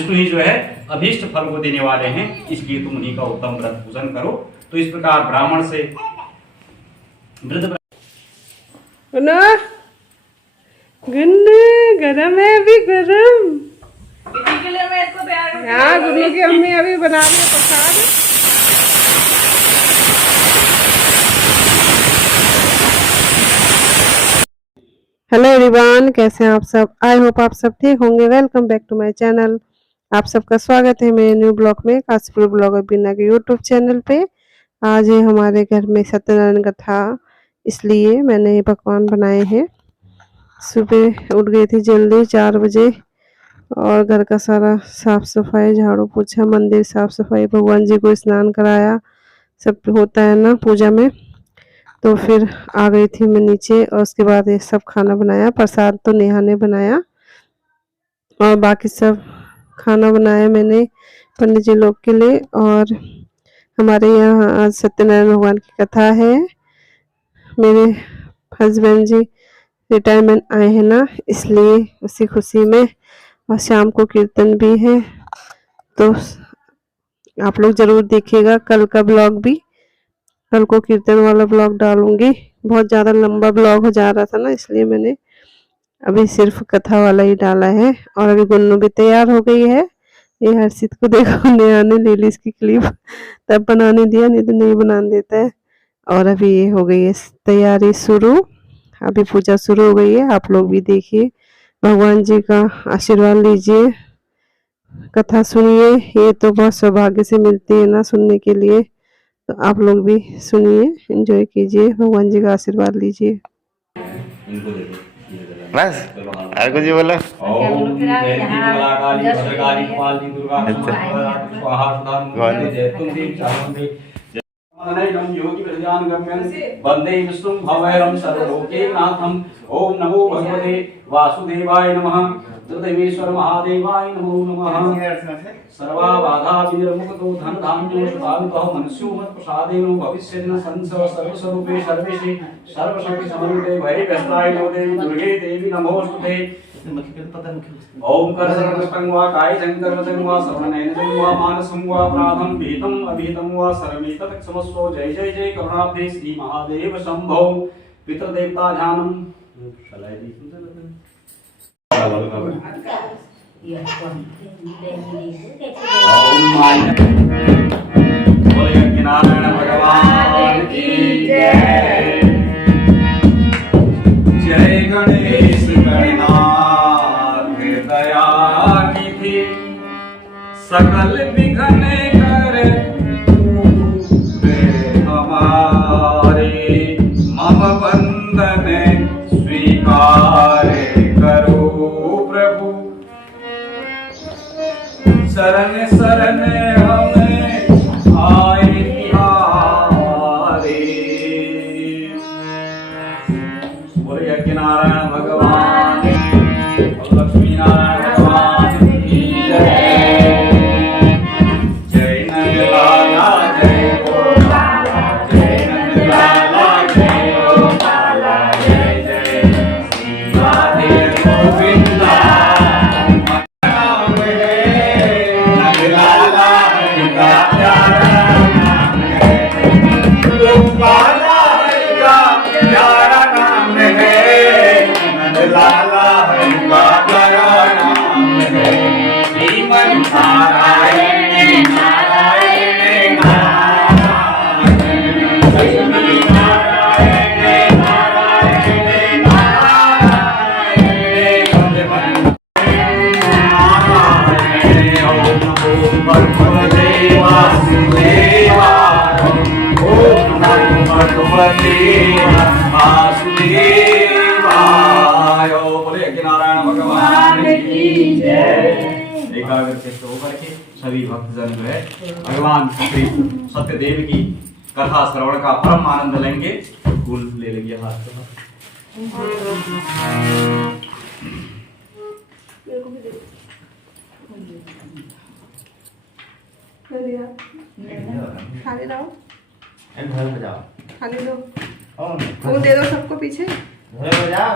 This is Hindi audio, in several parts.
विष्णु ही जो है अभीष्ट फल को देने वाले हैं, इसलिए तुम उन्हीं का उत्तम व्रत पूजन करो। तो इस प्रकार ब्राह्मण से वृद्ध गरम है, अभी गरम। हाँ, गुरु की अम्मी अभी बना रही है प्रसाद। हेलो एवरीवन, कैसे हैं आप सब? आई होप आप सब ठीक होंगे। Welcome back to my channel. आप सबका स्वागत है मेरे न्यू ब्लॉग में, काशीपुर ब्लॉगर बीना के यूट्यूब चैनल पे। आज है हमारे घर में सत्यनारायण कथा, इसलिए मैंने ये पकवान बनाए हैं। सुबह उठ गई थी जल्दी 4 बजे और घर का सारा साफ सफाई, झाड़ू पोछा, मंदिर साफ सफाई, भगवान जी को स्नान कराया, सब होता है ना पूजा में। तो फिर आ गई थी मैं नीचे और उसके बाद ये सब खाना बनाया। प्रसाद तो नेहा ने बनाया और बाकी सब खाना बनाया मैंने पंडित जी लोग के लिए। और हमारे यहाँ आज सत्यनारायण भगवान की कथा है। मेरे हस्बैंड जी रिटायरमेंट आए हैं ना, इसलिए उसी खुशी में। और शाम को कीर्तन भी है, तो आप लोग जरूर देखिएगा कल का ब्लॉग भी। कल को कीर्तन वाला ब्लॉग डालूंगी। बहुत ज़्यादा लंबा ब्लॉग हो जा रहा था ना, इसलिए मैंने अभी सिर्फ कथा वाला ही डाला है। और अभी गुन्नू भी तैयार हो गई है। ये हर्षित को देखो, नेहा ने ले ली इसकी क्लिप, तब बनाने दिया, नहीं तो नहीं बनाने देता है। और अभी ये हो गई है तैयारी शुरू, अभी पूजा शुरू हो गई है। आप लोग भी देखिए, भगवान जी का आशीर्वाद लीजिए, कथा सुनिए। ये तो बहुत सौभाग्य से मिलती है ना सुनने के लिए। तो आप लोग भी सुनिए, एंजॉय कीजिए, भगवान जी का आशीर्वाद लीजिए। बस और कुछ बोलो। ओम जय काली भद्रकाली कपालिनी दुर्गा स्वाहा सुधा जय तुलसी चामुंडी नम योगी प्रज्ञान गम्यं वंदे विष्णुं भवैरं सर्वलोके नाथं। ओम नमो भगवते वासुदेवाय नमः। त्रिदेवेश्वर महादेवाय नमो नमः। सर्वा बाधा विनिर्मुक्तो धन धान्यो शुभांतः मनुष्यो मत प्रसादेन भविष्यन्न संस सर्वस्वरूपे सर्वेशे सर्वशक्ति समन्विते भैरवी व्यस्ताय नमो देवी दुर्गे देवी नमोस्तुते। ओम कर सर्वस्तं वा काय शंकर वा श्रवणनयनं वा मानसं वा प्राणं भीतं अभीतं वा सर्वमेतत् क्षमस्व। जय जय जय करुणाब्धे श्री महादेव शंभो। पितृदेवता ध्यानम नारायण भगवान की जय। जय गणेश गणनाथ दया निधि सकल विघ्न कर हमारे मम बंधन स्वीकार करो प्रभु। शरण शरण हमें आए तिहारे। बोले यज्ञ नारायण भगवान और लक्ष्मी नारायण भगवान की जय। जय नंदलाला जय गोपाला, जय नंदलाला जय गोपाला, जय जय श्री राधे गोविंदा। एकाग्र चित्त होकर के सभी भक्तजन जो है भगवान श्री सत्यदेव की कथा श्रवण का परम आनंद लेंगे। फूल ले लेंगे हाथ में। खाने लाओ, घर पे जाओ, खाने दो, वो दे दो सबको पीछे। घर पे जाओ।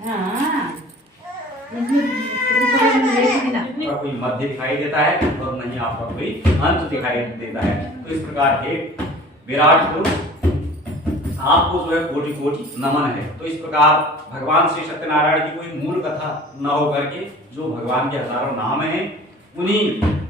हाँ आपका कोई मध्य दिखाई देता है और न ही आपका कोई अंत दिखाई देता है। तो इस प्रकार के विराट स्वरूप आपको जो है कोटि कोटि नमन है। तो इस प्रकार भगवान श्री सत्यनारायण की कोई मूल कथा न हो करके जो भगवान के हजारों नाम हैं उन्हीं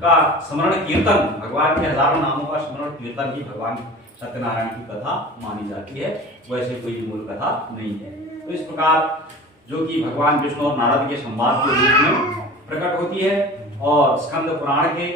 का स्मरण कीर्तन, भगवान के हजारों नामों का स्मरण कीर्तन ही भगवान सत्यनारायण की कथा मानी जाती है, वैसे कोई मूल कथा नहीं है। तो इस प्रकार जो कि भगवान विष्णु और नारद के संवाद के रूप में प्रकट होती है और स्कंद पुराण के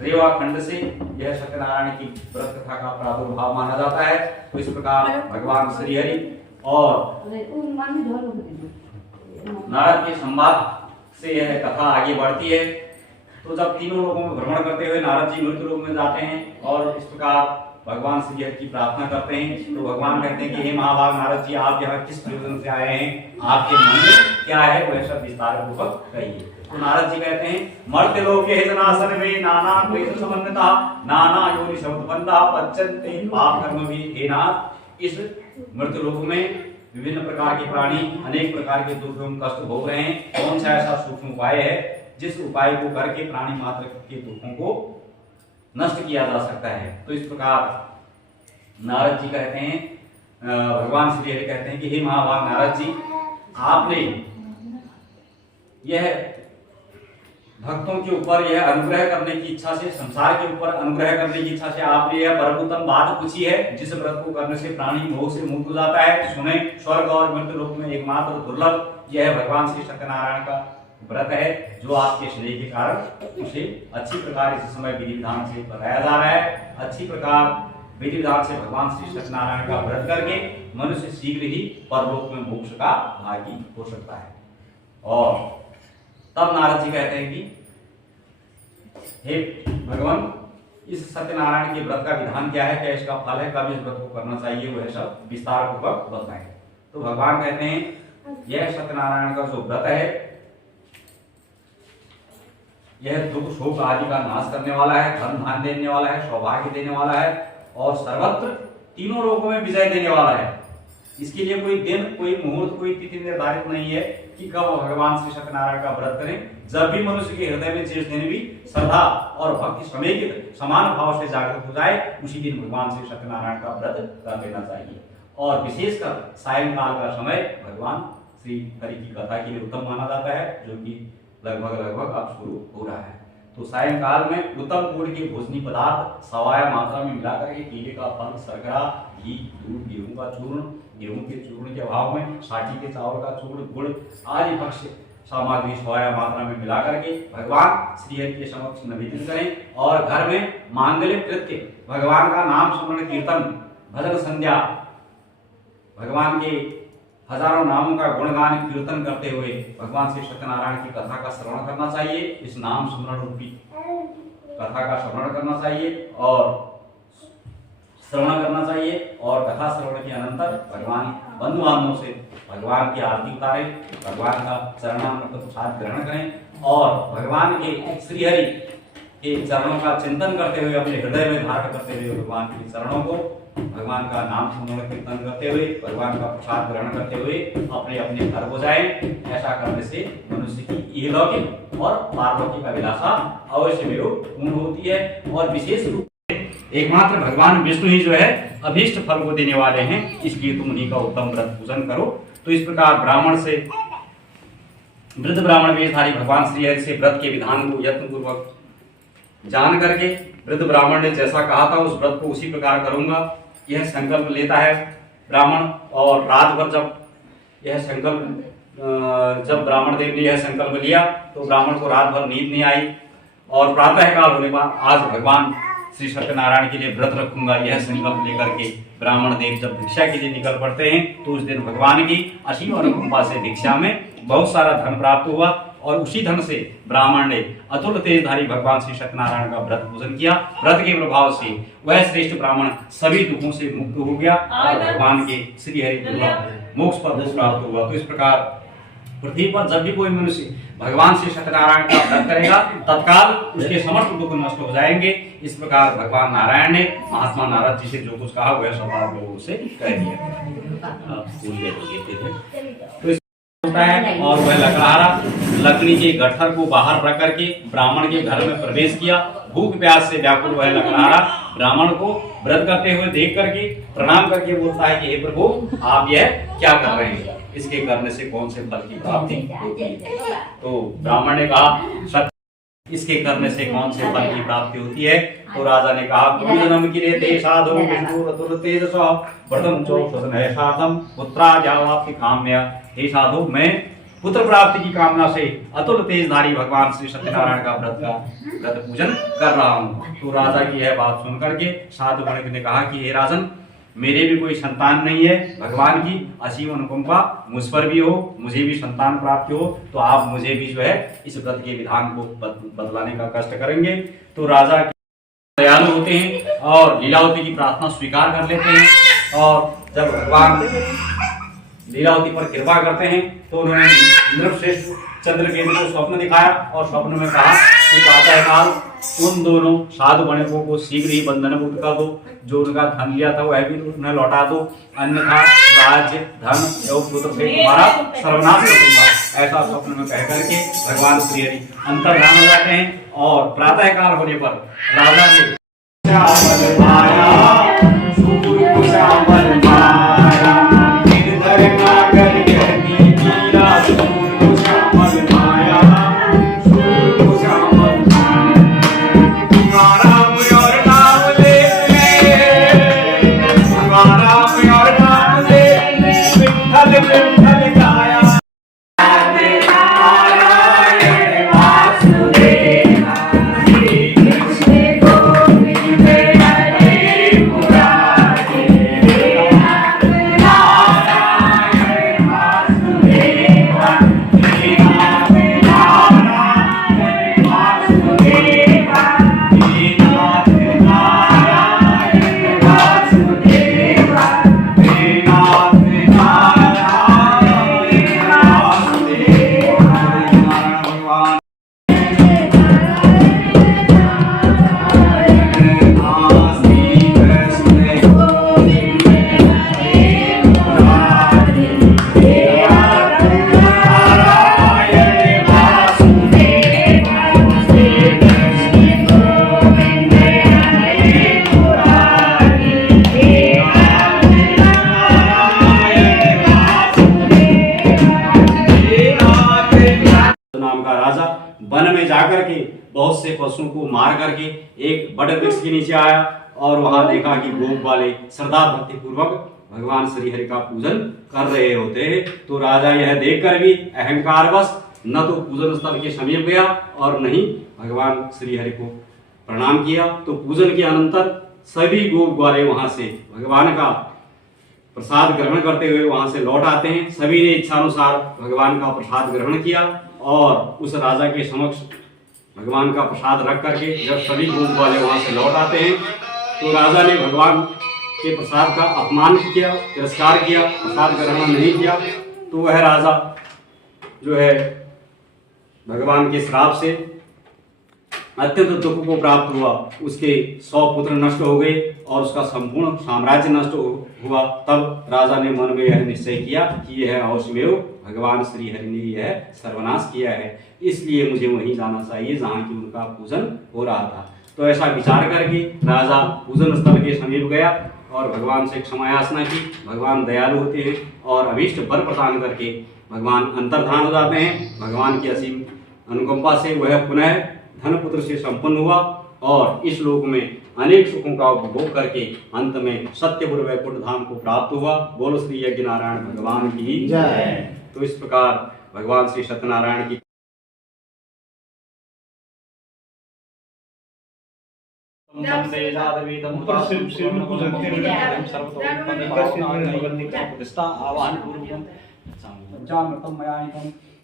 रेवा खंड से यह सत्यनारायण की व्रत कथा का प्रादुर्भाव माना जाता है। तो इस प्रकार भगवान श्री हरि और नारद के संवाद से यह कथा आगे बढ़ती है। तो जब तीनों लोगों में भ्रमण करते हुए नारद जी मृत्यु लोक में जाते हैं और इस प्रकार भगवान श्री हरि की प्रार्थना करते हैं, तो भगवान कहते हैं कि हे महाभाग नारद जी, आप यहाँ किस प्रयोजन से आए हैं, आपके मन में क्या है, वह सब विस्तार पूर्वक कहिए। तो नारद जी कहते हैं मर्त्य लोके जनासन में नाना क्लेश समन्विता नाना योनि शब्दबंधा पच्यन्ते पाप कर्म भी। हे नाथ, इस मृत्यु लोक में विभिन्न प्रकार के प्राणी अनेक प्रकार के दुख एवं कष्ट भोग रहे हैं, कौन सा ऐसा सूक्ष्म उपाय है जिस उपाय को करके प्राणी मात्र के दुखों को नष्ट किया जा सकता है। तो इस प्रकार नारद जी कहते हैं, भगवान श्री हरि कहते हैं कि हे महाभाग नारद जी, आपने यह भक्तों के ऊपर यह अनुग्रह करने की इच्छा से, संसार के ऊपर अनुग्रह करने की इच्छा से आपने यह परम उत्तम बात पूछी है जिस व्रत को करने से प्राणी मोह से मुक्त हो जाता है। सुने, स्वर्ग और मृत्यु लोक में एकमात्र दुर्लभ यह भगवान श्री सत्यनारायण का व्रत है, जो आपके स्नेह के कारण उसे अच्छी प्रकार इस समय विधि विधान से बताया जा रहा है। अच्छी प्रकार विधि विधान से भगवान श्री सत्यनारायण का व्रत करके मनुष्य शीघ्र ही परलोक में मोक्ष का भागी हो सकता है। और तब नारद जी कहते हैं कि हे भगवान, इस सत्यनारायण के व्रत का विधान क्या है, क्या इसका फल है, कब इस व्रत को करना चाहिए, वह सब विस्तार पूर्वक बताएं। तो भगवान कहते हैं यह सत्यनारायण का जो व्रत है यह दुख शोक आदि का नाश करने वाला है, धन धान देने वाला है, सौभाग्य देने वाला है और सर्वत्र तीनों लोगों में विजय देने वाला है। इसके लिए कोई दिन, कोई मुहूर्त, कोई तिथि निर्धारित नहीं है कि कब भगवान श्री सत्यनारायण का व्रत करें। जब भी मनुष्य के हृदय में जिस दिन भी श्रद्धा और भक्ति समेकित समान भाव से जागृत हो जाए, उसी दिन भगवान श्री सत्यनारायण का व्रत कर लेना चाहिए। और विशेषकर सायंकाल का समय भगवान श्री हरि की कथा के लिए उत्तम माना जाता है, जो कि लगभग अब शुरू हो रहा है। तो सायंकाल में उत्तम गुड़ के भोजनी पदार्थ सवाया मात्रा में मिलाकर के केले का फल, शर्करा, घी, दूध, गेहूं का चूर्ण, गेहूं के चूर्ण के अभाव में साठी के चावल का चूर्ण, गुड़ आदि भक्ष्य सामग्री सवाया मात्रा में मिलाकर के भगवान श्री हरि के समक्ष निवेदन करें और घर में मांगलिक कृत्य, भगवान का नाम स्मरण कीर्तन, भजन संध्या, भगवान के हजारों नामों का गुणगान कीर्तन करते हुए भगवान श्री सत्यनारायण की कथा का श्रवण करना चाहिए। इस नाम स्मरण रूपी कथा का श्रवण करना चाहिए और श्रवण करना चाहिए और कथा श्रवण के अनंतर भगवान बंधु बांधवों से भगवान की आरती उतारें, भगवान का चरणामृत प्रसाद ग्रहण करें और भगवान के श्री हरि के चरणों का चिंतन करते हुए, अपने हृदय में धारण करते हुए भगवान के चरणों को, भगवान का नाम स्मरण कीर्तन करते हुए, भगवान का प्रसाद ग्रहण करते हुए अपने अपने घर हो जाएं। ऐसा करने से मनुष्य की इहलौकिक और पारलौकिक अभिलाषा अवश्य में पूर्ण होती है। और विशेष रूप से एकमात्र भगवान विष्णु ही जो है अभीष्ट फल को देने वाले हैं, इसलिए तुम उन्हीं का उत्तम व्रत पूजन करो। तो इस प्रकार ब्राह्मण से वृद्ध ब्राह्मण वेशधारी भगवान श्री हरि से व्रत के विधान को यत्न पूर्वक जान करके वृद्ध ब्राह्मण ने जैसा कहा था उस व्रत को उसी प्रकार करूंगा, यह संकल्प लेता है ब्राह्मण। और रात भर जब ब्राह्मण देव ने यह संकल्प लिया तो ब्राह्मण को रात भर नींद नहीं आई और प्रातः काल होने पर आज भगवान श्री सत्यनारायण के लिए व्रत रखूंगा, यह संकल्प लेकर के ब्राह्मण देव जब भिक्षा के लिए निकल पड़ते हैं तो उस दिन भगवान की असीम अनुकंपा से भिक्षा में बहुत सारा धन प्राप्त हुआ और उसी धन से ब्राह्मण ने अतुल तेजधारी भगवान श्री सत्यनारायण का व्रत पूजन किया। व्रत के प्रभाव से वह श्रेष्ठ ब्राह्मण सभी दुखों से मुक्त हो गया और भगवान के श्री हरि दुर्लभ मोक्ष पद को प्राप्त हुआ। तो इस प्रकार पृथ्वी पर जब भी कोई मनुष्य भगवान श्री सत्यनारायण का व्रत करेगा तत्काल उसके समस्त दुख नष्ट हो जाएंगे। इस प्रकार भगवान नारायण ने महात्मा नारद जी से जो कुछ कहा वह सब आप लोगों से कह दिया। तो होता है और वह लकड़हारा लकड़ी के गट्ठर को बाहर रख करके ब्राह्मण के घर में प्रवेश किया। भूख प्यास से व्याकुल वह लकड़हारा ब्राह्मण को व्रत करते हुए देख करके प्रणाम करके बोलता है कि हे प्रभु, आप यह क्या कर रहे हैं, इसके करने से कौन से फल की प्राप्ति होती है। तो ब्राह्मण ने कहा, सत्य, इसके करने से कौन से फल की प्राप्ति होती है। तो राजा ने कहा, पूजनम किरेते साधो विष्णुरतुर तेजसा व्रतम चौथन है साधम पुत्रा जावाप्ति काम्य। हे साधु, मैं पुत्र प्राप्ति की कामना से अतुल तेजधारी भगवान श्री सत्यनारायण का व्रत पूजन कर रहा हूँ। तो राजा की यह बात सुनकर के साधु गण ने कहा कि हे राजन, मेरे भी कोई संतान नहीं है, भगवान की असीम अनुकंपा मुझ पर भी हो, मुझे भी संतान प्राप्त हो, तो आप मुझे भी जो है इस व्रत के विधान को बदलाने का कष्ट करेंगे। तो राजा दयालु होते हैं और लीलावती की प्रार्थना स्वीकार कर लेते हैं। और जब भगवान लीलावती पर कृपा करते हैं तो उन्होंने इंद्रश्रेष्ठ चंद्रकेतु को स्वप्न दिखाया और स्वप्न में कहा कि प्रातःकाल उन दोनों साधु गणकों को शीघ्र ही बंधन मुक्त कर दो, जो उनका धन लिया था वह भी उन्हें लौटा दो, अन्यथा राज्य धन एवं पुत्र से तुम्हारा सर्वनाश कर दूंगा। ऐसा स्वप्न में कह करके भगवान श्री हरि अंतर्धान हो जाते हैं। और प्रातःकाल होने पर राजा ने वन में जाकर के बहुत से पशुओं को मार करके एक बड़े वृक्ष के नीचे आया और वहां देखा कि गोप वाले श्रद्धा भक्ति पूर्वक भगवान श्री हरि का पूजन कर रहे होते हैं। तो राजा यह देखकर भी अहंकारवश न तो पूजन स्थल के समीप गया और न ही भगवान श्री हरि को प्रणाम किया। तो पूजन के अनंतर सभी गोप वाले वहां से भगवान का प्रसाद ग्रहण करते हुए वहां से लौट आते हैं। सभी ने इच्छानुसार भगवान का प्रसाद ग्रहण किया और उस राजा के समक्ष भगवान का प्रसाद रख करके जब सभी गोप वाले वहां से लौट आते हैं तो राजा ने भगवान के प्रसाद का अपमान किया, तिरस्कार किया, प्रसाद ग्रहण नहीं किया। तो वह राजा जो है भगवान के श्राप से अत्यंत दुख को प्राप्त हुआ। उसके 100 पुत्र नष्ट हो गए और उसका संपूर्ण साम्राज्य नष्ट हुआ। तब राजा ने मन में यह निश्चय किया कि यह अवश्यमेव भगवान श्री हरि ने यह सर्वनाश किया है, इसलिए मुझे वहीं जाना चाहिए जहाँ की उनका पूजन हो रहा था। तो ऐसा विचार करके राजा पूजन स्थल के समीप गया और भगवान से क्षमा याचना की। भगवान दयालु होते हैं और अभीष्ट वर प्रदान करके भगवान अंतर्धान हो जाते हैं। भगवान की असीम अनुकंपा से वह पुनः धन पुत्र से संपन्न हुआ और इस लोक में अनेक सुखों का उपभोग करके अंत में सत्यपुर वैकुंठ धाम को प्राप्त हुआ। बोलो श्री यज्ञ नारायण भगवान की जय। तो इस प्रकार भगवान श्री सत्यनारायण की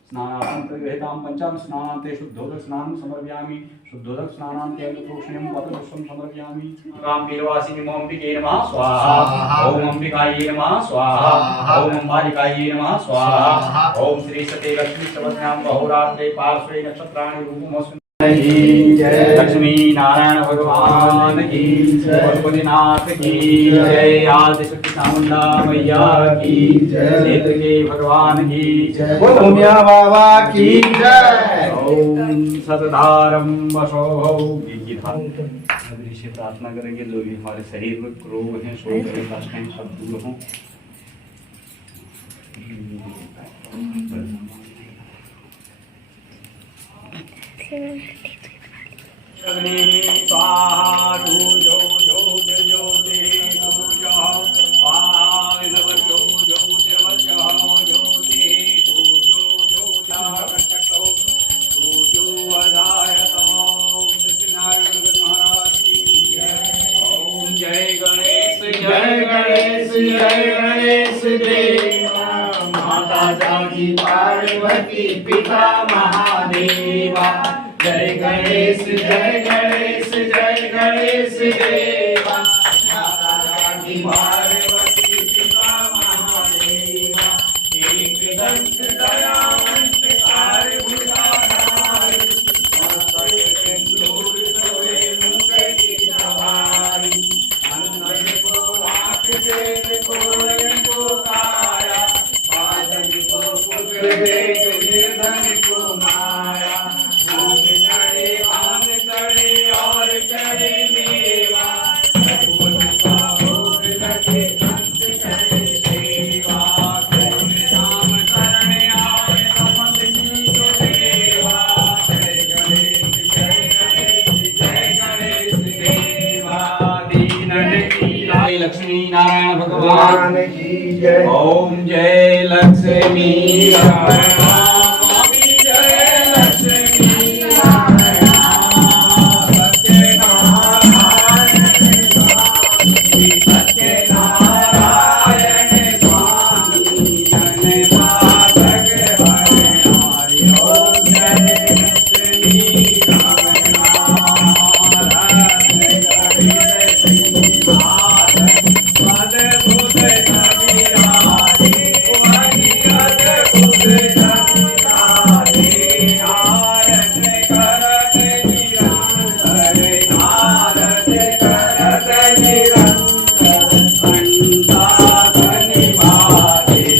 स्नानार्थं प्रगृहीतां पंचाम स्नानान्ते शुद्धोदक स्नानं समर्पयामि। शुद्धोदक स्नानान्ते अग्निप्रोक्षणं पत्रपुष्पं समर्पयामि। राम वीरवासिनी ओम अंबिके नमः स्वाहा। ओम अंबिकायै नमः स्वाहा। ओम अंबालिकायै नमः स्वाहा। ओम श्री सते लक्ष्मी सवज्ञां बहुरात्रे पार्श्वे नक्षत्राणि रूपमस्मिन् लक्ष्मी नारायण भगवान की पशुपतिनाथ की जय। आदिशक्ति चामुंडा मैया की क्षेत्र के भगवान की उमिया बाबा की जय। ओम सतधारम वशोभौ से प्रार्थना करेंगे जो भी हमारे शरीर में रोग हैं, शोक हैं, कष्ट हैं, सब दूर हों। स्वाहा जो जय गणेश देव माता जागी पार्वती पिता महादेवा। जय गणेश देवा माता जागी पार्वती पिता महादेवा। एक दंत दयावंत कार्य भुजाधारी सिंदूर सोए मुख की सवारी। अन्न को आँख देख कोयन को काया पादन को पुत्र देख निर्धन को माया। भूम चढ़े आम चढ़े और चढ़े मेवा का भोग लगे संत करे सेवा। कौन नाम शरण आए समझ की जो सेवा। जय गणेश देवा दीन की लक्ष्मी नारायण भगवान की जय। ओम जय लक्ष्मी नारायण जय लक्ष्मी नारायण सत्यनारायण स्वामी जगन्नाथक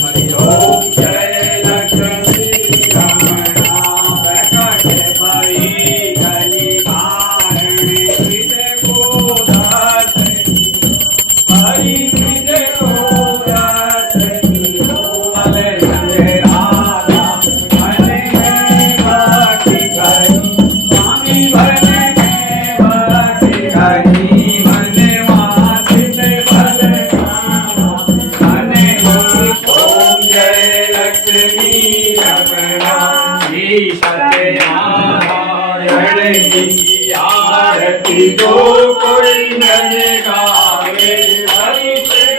हरि ओम जय लक्ष्मी सत्यनारायण की आरती तो कोई नहीं गावे। हरि में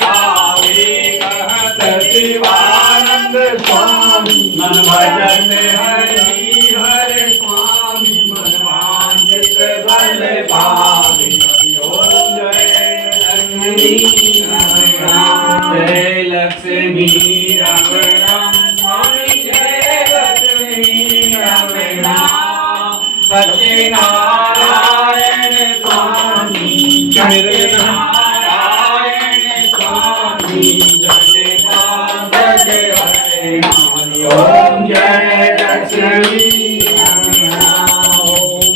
गावे कहत शिवानंद स्वामी मन भजन हरि हरे स्वामी मन वांछित फल पावे। ओम जय लक्ष्मी रमण जय लक्ष्मी रमण सत्यनारायण स्वामी सत्यनारायण स्वामी जय पादक हरे हरि ओम जय लक्ष्मी ओम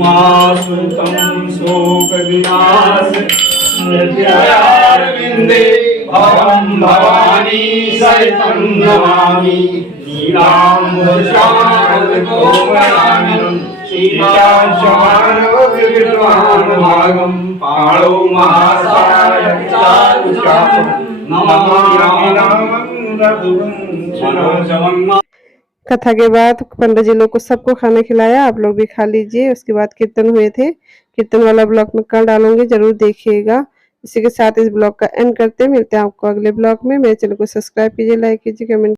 मासुतं शोक विनाश नृत्यारविन्दे भवं भवानी सहितं नमामि। नीलाम्बरकोमलामिनं शीलाशमानविग्रहानुभागं पाणौ महासायं चारुचापं नमामि रामं रघुवंशं। कथा के बाद पंडित जी लोग को सबको खाना खिलाया, आप लोग भी खा लीजिए। उसके बाद कीर्तन हुए थे, कीर्तन वाला ब्लॉग में कल डालूंगी, जरूर देखिएगा। इसी के साथ इस ब्लॉग का एंड करते हैं, मिलते हैं आपको अगले ब्लॉग में। मेरे चैनल को सब्सक्राइब कीजिए, लाइक कीजिए, कमेंट